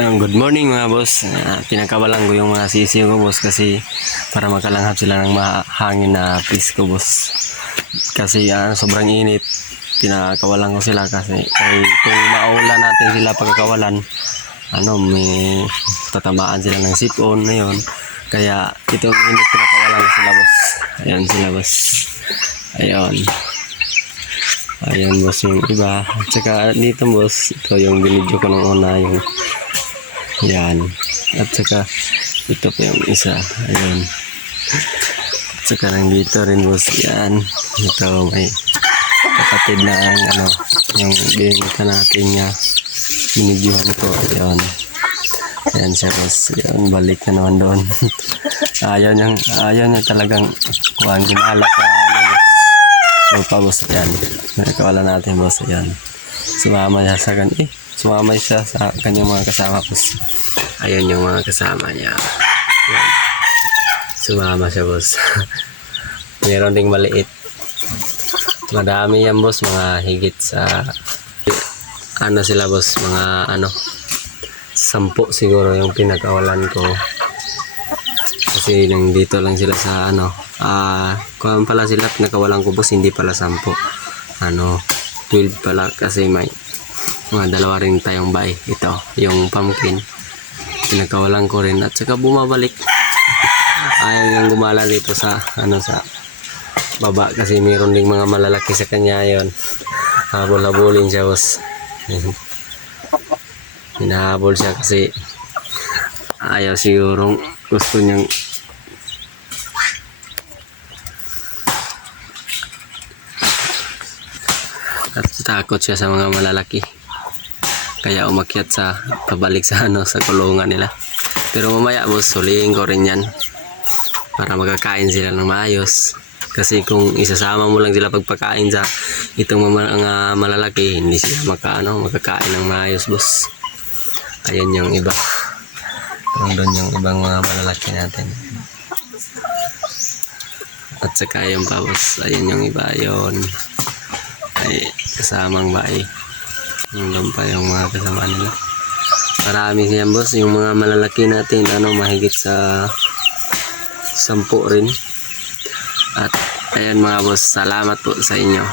Good morning mga boss. Pinakawalan ko yung mga sisiyo ko boss kasi para makalanghap sila ng mahangin na pisko boss. Kasi sobrang init. Pinakawalan ko sila kasi kung maulan natin sila pagkakawalan, may tatamaan sila ng sipon na yun. Kaya itong init pinakawalan ko sila boss. Ayan sila boss. Ayan boss yung iba. At saka dito boss, ito yung binidyo ko nung una yung yan. At saka ito pa yung isa. Ayun. At saka nandito rin boss. Yan. Ito may kapatid na yung binita natin niya. Binidyohan ko. Ayun. Ayan siya boss. Ayun. Balik na naman doon. ayaw niya talagang gumala sa boss. Lupa boss. Ayan. Nakawala natin boss. Ayan. Sumama siya sa kanyang mga kasama boss. Ayun yung mga kasama niya. Ayan. Sumama siya boss. Meron ding maliit. Madami yan boss. Mga higit sa sila boss. Mga 10 siguro yung pinakawalan ko. Kasi nandito lang sila sa kung pala sila pinakawalan ko boss. Hindi pala 10. 12 pala kasi may mga dalawa rin tayong bay. Ito yung pumpkin pinakawalan ko rin at saka bumabalik. Ayaw niyang gumala dito sa sa baba kasi mayroon ding mga malalaki sa kanya. Yon, habol-habulin siya boss. Hinahabol siya kasi ayaw sigurong gusto niyang at takot siya sa mga malalaki. Kaya umakyat sa pabalik sa sa kulungan nila. Pero mamaya boss, huliin ko rin yan para magkakain sila ng maayos. Kasi kung isasama mo lang sila pagpakain sa itong mga malalaki, hindi sila magkakain ng maayos boss. Ayan yung iba. Doon yung ibang mga malalaki natin. At saka yung pa boss, ayan yung iba yon. Ay kasamang bae. Doon pa yung mga kasama nila. Marami siya boss. Yung mga malalaki natin mahigit sa 10 rin. At ayan mga boss, salamat po sa inyo.